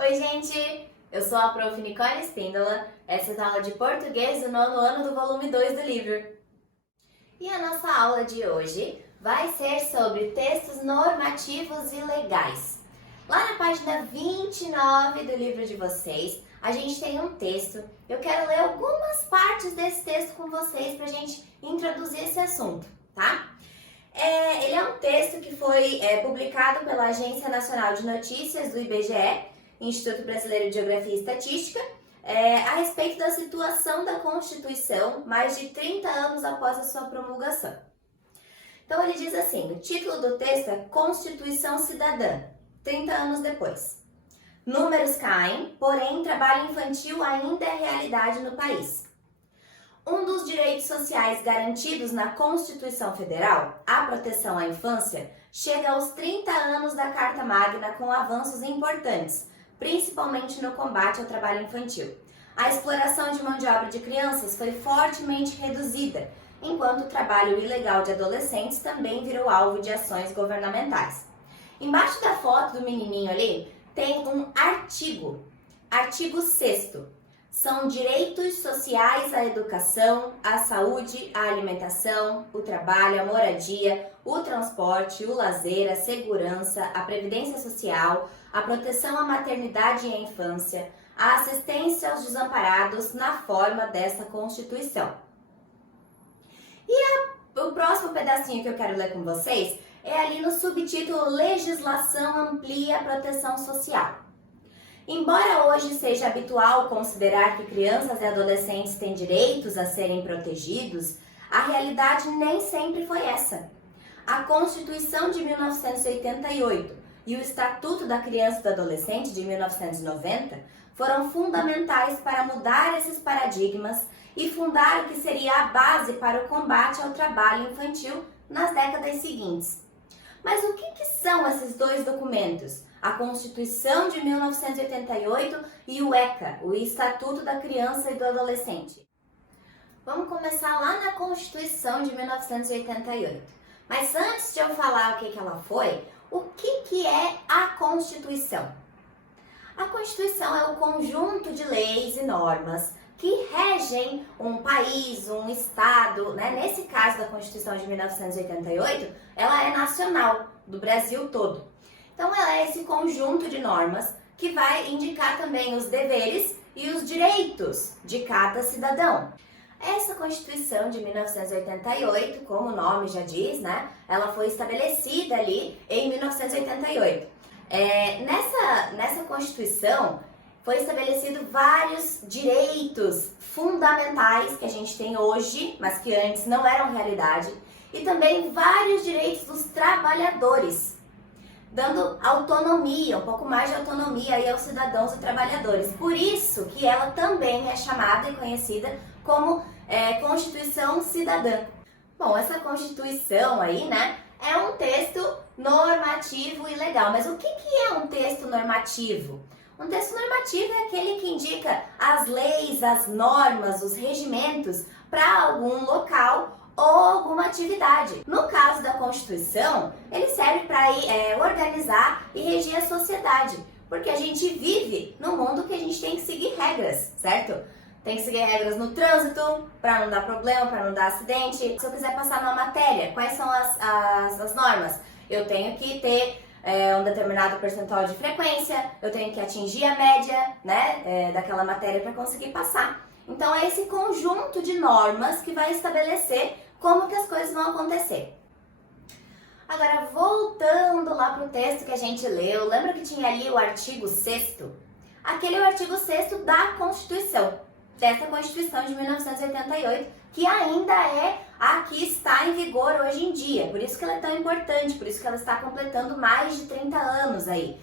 Oi, gente! Eu sou a Prof. Nicole Spíndola, essa é a aula de português do nono ano do volume 2 do livro. E a nossa aula de hoje vai ser sobre textos normativos e legais. Lá na página 29 do livro de vocês, a gente tem um texto. Eu quero ler algumas partes desse texto com vocês para a gente introduzir esse assunto, tá? Ele é um texto que foi publicado pela Agência Nacional de Notícias do IBGE, Instituto Brasileiro de Geografia e Estatística, a respeito da situação da Constituição mais de 30 anos após a sua promulgação. Então ele diz assim, o título do texto é Constituição Cidadã, 30 anos depois. Números caem, porém trabalho infantil ainda é realidade no país. Um dos direitos sociais garantidos na Constituição Federal, a proteção à infância, chega aos 30 anos da Carta Magna com avanços importantes, principalmente no combate ao trabalho infantil. A exploração de mão de obra de crianças foi fortemente reduzida, enquanto o trabalho ilegal de adolescentes também virou alvo de ações governamentais. Embaixo da foto do menininho ali, tem um artigo 6º. São direitos sociais à educação, à saúde, à alimentação, o trabalho, a moradia, o transporte, o lazer, a segurança, a previdência social, a proteção à maternidade e à infância, a assistência aos desamparados na forma dessa Constituição. E o próximo pedacinho que eu quero ler com vocês é ali no subtítulo Legislação amplia a proteção social. Embora hoje seja habitual considerar que crianças e adolescentes têm direitos a serem protegidos, a realidade nem sempre foi essa. A Constituição de 1988 e o Estatuto da Criança e do Adolescente de 1990 foram fundamentais para mudar esses paradigmas e fundar o que seria a base para o combate ao trabalho infantil nas décadas seguintes. Mas o que são esses dois documentos? A Constituição de 1988 e o ECA, o Estatuto da Criança e do Adolescente. Vamos começar lá na Constituição de 1988. Mas antes de eu falar o que ela foi, o que é a Constituição? A Constituição é o conjunto de leis e normas que regem um país, um estado, né? Nesse caso da Constituição de 1988, ela é nacional, do Brasil todo. Então ela é esse conjunto de normas que vai indicar também os deveres e os direitos de cada cidadão. Essa Constituição de 1988, como o nome já diz, né? Ela foi estabelecida ali em 1988. Nessa Constituição foi estabelecido vários direitos fundamentais que a gente tem hoje, mas que antes não eram realidade, e também vários direitos dos trabalhadores, dando autonomia, um pouco mais de autonomia aí aos cidadãos e trabalhadores. Por isso que ela também é chamada e conhecida como Constituição Cidadã. Bom, essa Constituição aí, né, é um texto normativo e legal. Mas o que é um texto normativo? Um texto normativo é aquele que indica as leis, as normas, os regimentos para algum local ou alguma atividade. No caso da Constituição, ele serve para organizar e regir a sociedade, porque a gente vive num mundo que a gente tem que seguir regras, certo? Tem que seguir regras no trânsito, para não dar problema, para não dar acidente. Se eu quiser passar numa matéria, quais são as normas? Eu tenho que ter um determinado percentual de frequência, eu tenho que atingir a média, né, daquela matéria para conseguir passar. Então é esse conjunto de normas que vai estabelecer como que as coisas vão acontecer. Agora, voltando lá para o texto que a gente leu, lembra que tinha ali o artigo 6º? Aquele é o artigo 6º da Constituição, dessa Constituição de 1988, que ainda é a que está em vigor hoje em dia. Por isso que ela é tão importante, por isso que ela está completando mais de 30 anos aí.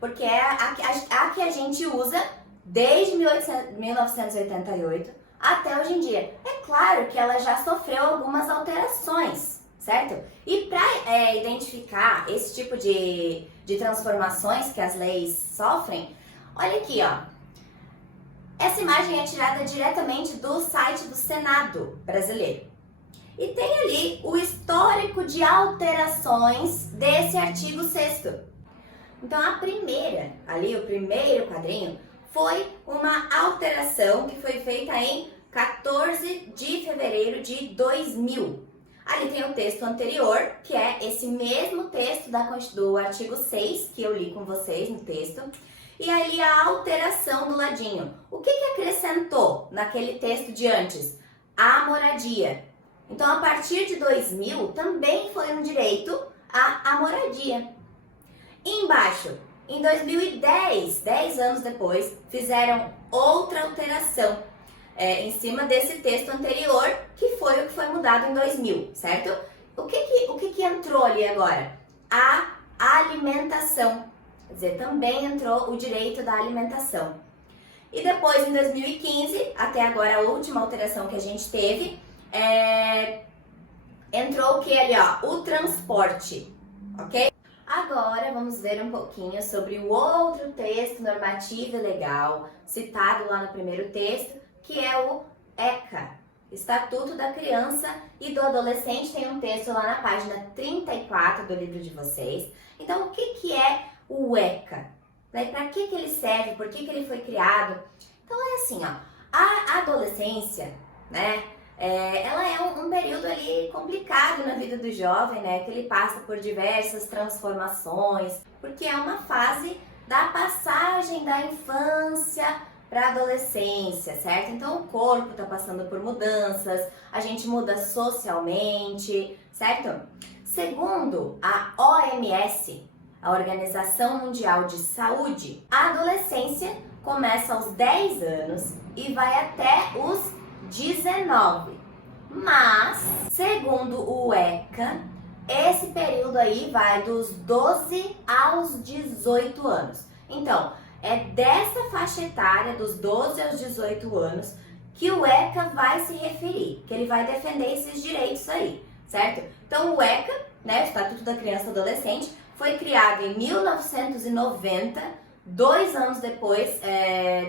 Porque é a que a gente usa desde 1988 até hoje em dia. É claro que ela já sofreu algumas alterações, certo? E para identificar esse tipo de transformações que as leis sofrem, olha aqui, ó. Essa imagem é tirada diretamente do site do Senado brasileiro. E tem ali o histórico de alterações desse artigo 6º. Então a primeira, ali o primeiro quadrinho, foi uma alteração que foi feita em 14 de fevereiro de 2000. Ali tem o texto anterior, que é esse mesmo texto do artigo 6, que eu li com vocês no texto. E ali a alteração do ladinho. O que acrescentou naquele texto de antes? A moradia. Então, a partir de 2000, também foi um direito à moradia. E embaixo, em 2010, 10 anos depois, fizeram outra alteração em cima desse texto anterior, que foi o que foi mudado em 2000, certo? O que entrou ali agora? A alimentação. Quer dizer, também entrou o direito da alimentação. E depois, em 2015, até agora a última alteração que a gente teve, entrou o que ali, ó? O transporte, ok? Agora vamos ver um pouquinho sobre o outro texto normativo e legal, citado lá no primeiro texto, que é o ECA, Estatuto da Criança e do Adolescente. Tem um texto lá na página 34 do livro de vocês. Então, o que é o ECA? Para que ele serve? Por que ele foi criado? Então, é assim, ó, a adolescência, né? Ela é um período ali complicado na vida do jovem, né? Que ele passa por diversas transformações, porque é uma fase da passagem da infância para a adolescência, certo? Então o corpo está passando por mudanças, a gente muda socialmente, certo? Segundo a OMS, a Organização Mundial de Saúde, a adolescência começa aos 10 anos e vai até os 19. Mas, segundo o ECA, esse período aí vai dos 12 aos 18 anos. Então, é dessa faixa etária, dos 12 aos 18 anos, que o ECA vai se referir, que ele vai defender esses direitos aí, certo? Então, o ECA, né, o Estatuto da Criança e Adolescente, foi criado em 1990, 2 anos depois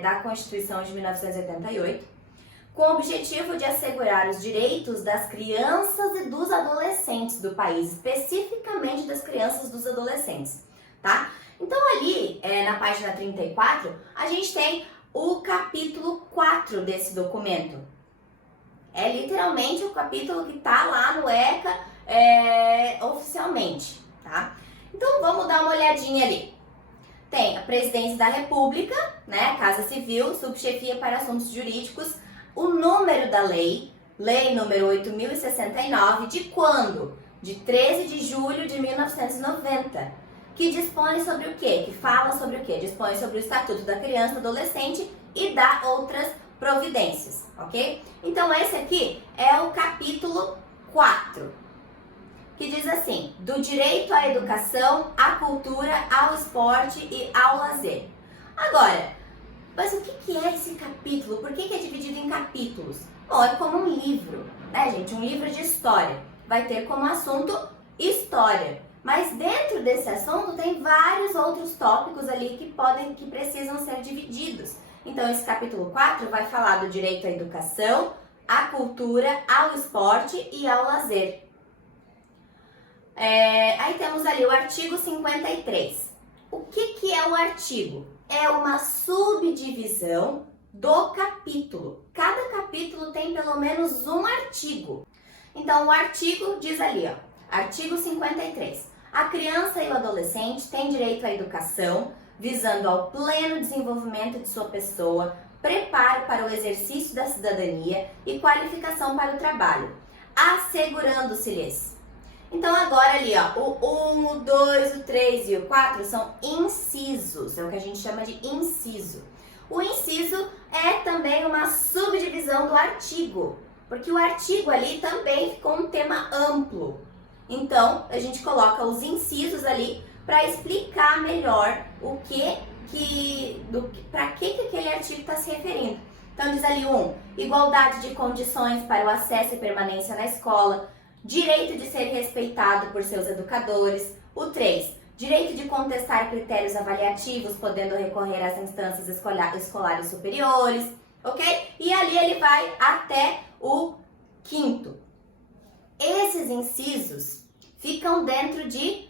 da Constituição de 1988, com o objetivo de assegurar os direitos das crianças e dos adolescentes do país, especificamente das crianças e dos adolescentes, tá? Então ali, na página 34, a gente tem o capítulo 4 desse documento. É literalmente o capítulo que tá lá no ECA oficialmente, tá? Então vamos dar uma olhadinha ali. Tem a Presidência da República, né, Casa Civil, Subchefia para Assuntos Jurídicos, o número da lei, Lei número 8.069, de quando? De 13 de julho de 1990, que dispõe sobre o quê? Que fala sobre o quê? Dispõe sobre o Estatuto da Criança e Adolescente e dá outras providências, ok? Então esse aqui é o capítulo 4, que diz assim: do direito à educação, à cultura, ao esporte e ao lazer. Agora, mas o que é esse capítulo? Por que é dividido em capítulos? Bom, é como um livro, né, gente? Um livro de história. Vai ter como assunto história. Mas dentro desse assunto tem vários outros tópicos ali que precisam ser divididos. Então, esse capítulo 4 vai falar do direito à educação, à cultura, ao esporte e ao lazer. Aí temos ali o artigo 53. O que é o artigo? É uma subdivisão do capítulo. Cada capítulo tem pelo menos um artigo. Então, o artigo diz ali, ó, artigo 53. A criança e o adolescente têm direito à educação, visando ao pleno desenvolvimento de sua pessoa, preparo para o exercício da cidadania e qualificação para o trabalho, assegurando-se-lhes. Então agora ali, ó, o 1, o 2, o 3 e o 4 são incisos, é o que a gente chama de inciso. O inciso é também uma subdivisão do artigo, porque o artigo ali também ficou um tema amplo. Então, a gente coloca os incisos ali para explicar melhor para que aquele artigo está se referindo. Então diz ali 1, igualdade de condições para o acesso e permanência na escola, direito de ser respeitado por seus educadores. O 3, direito de contestar critérios avaliativos, podendo recorrer às instâncias escolares superiores, ok? E ali ele vai até o 5º. Esses incisos ficam dentro de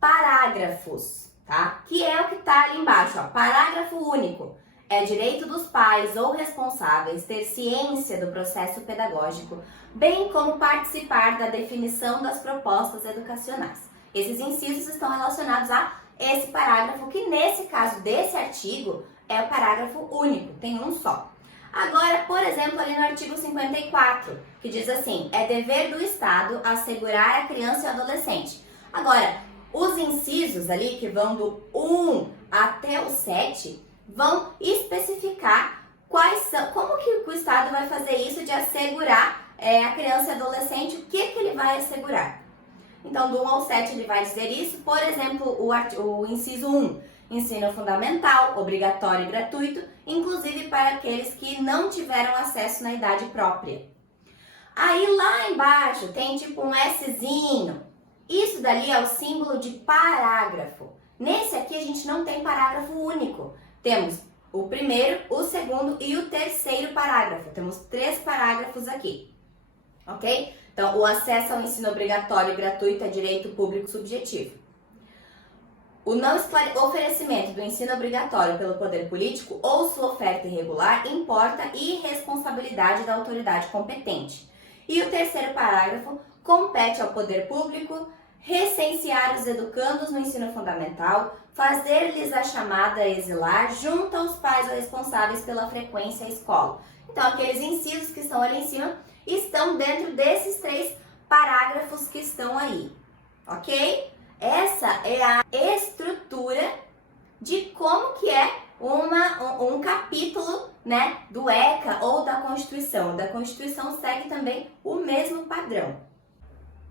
parágrafos, tá? Que é o que tá ali embaixo, ó, parágrafo único. É direito dos pais ou responsáveis ter ciência do processo pedagógico, bem como participar da definição das propostas educacionais. Esses incisos estão relacionados a esse parágrafo, que nesse caso desse artigo é o parágrafo único, tem um só. Agora, por exemplo, ali no artigo 54, que diz assim, é dever do Estado assegurar a criança e o adolescente. Agora, os incisos ali, que vão do 1 até o 7, vão especificar quais são, como que o Estado vai fazer isso de assegurar a criança e adolescente, o que ele vai assegurar. Então, do 1 ao 7 ele vai dizer isso, por exemplo, o inciso 1, ensino fundamental, obrigatório e gratuito, inclusive para aqueles que não tiveram acesso na idade própria. Aí lá embaixo tem tipo um Szinho, isso dali é o símbolo de parágrafo. Nesse aqui a gente não tem parágrafo único, temos o primeiro, o segundo e o terceiro parágrafo, temos 3 parágrafos aqui, ok? Então, o acesso ao ensino obrigatório e gratuito é direito público subjetivo. O não oferecimento do ensino obrigatório pelo poder político ou sua oferta irregular importa irresponsabilidade da autoridade competente. E o terceiro parágrafo compete ao poder público recensear os educandos no ensino fundamental, fazer-lhes a chamada exilar junto aos pais ou responsáveis pela frequência à escola. Então, aqueles incisos que estão ali em cima estão dentro desses 3 parágrafos que estão aí, ok? Essa é a estrutura de como que é um capítulo, né, do ECA ou da Constituição. Da Constituição segue também o mesmo padrão.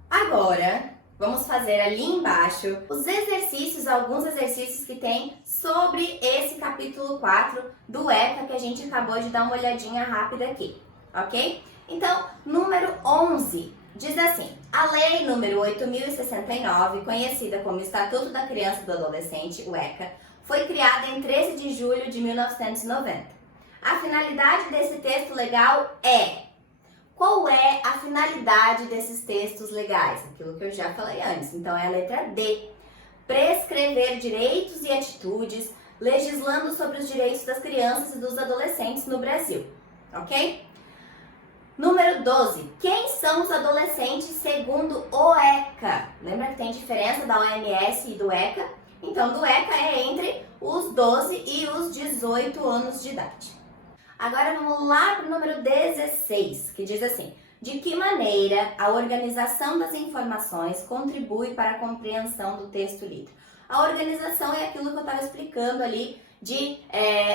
Agora, vamos fazer ali embaixo os exercícios, alguns exercícios que tem sobre esse capítulo 4 do ECA que a gente acabou de dar uma olhadinha rápida aqui, ok? Então, número 11 diz assim, a lei número 8.069, conhecida como Estatuto da Criança e do Adolescente, o ECA, foi criada em 13 de julho de 1990. A finalidade desse texto legal é... Qual é a finalidade desses textos legais? Aquilo que eu já falei antes. Então, é a letra D. Prescrever direitos e atitudes, legislando sobre os direitos das crianças e dos adolescentes no Brasil. Ok? Número 12. Quem são os adolescentes segundo o ECA? Lembra que tem diferença da OMS e do ECA? Então, do ECA é entre os 12 e os 18 anos de idade. Agora vamos lá para o número 16, que diz assim, de que maneira a organização das informações contribui para a compreensão do texto lido? A organização é aquilo que eu estava explicando ali de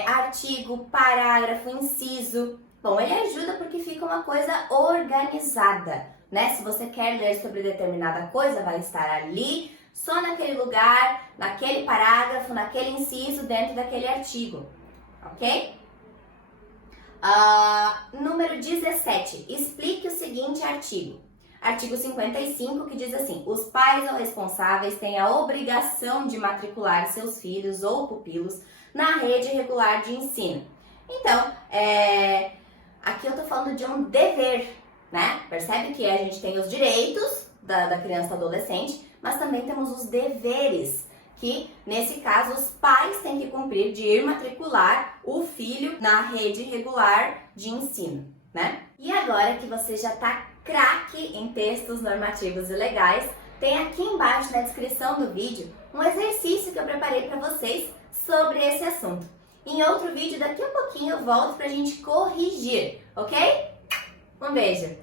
artigo, parágrafo, inciso. Bom, ele ajuda porque fica uma coisa organizada, né? Se você quer ler sobre determinada coisa, vai estar ali, só naquele lugar, naquele parágrafo, naquele inciso, dentro daquele artigo, ok? Número 17, explique o seguinte artigo. Artigo 55, que diz assim, os pais ou responsáveis têm a obrigação de matricular seus filhos ou pupilos na rede regular de ensino. Então, aqui eu tô falando de um dever, né? Percebe que a gente tem os direitos da criança e adolescente, mas também temos os deveres, que nesse caso os pais têm que cumprir de ir matricular o filho na rede regular de ensino, né? E agora que você já tá craque em textos normativos e legais, tem aqui embaixo na descrição do vídeo um exercício que eu preparei para vocês sobre esse assunto. Em outro vídeo, daqui a pouquinho eu volto pra gente corrigir, ok? Um beijo!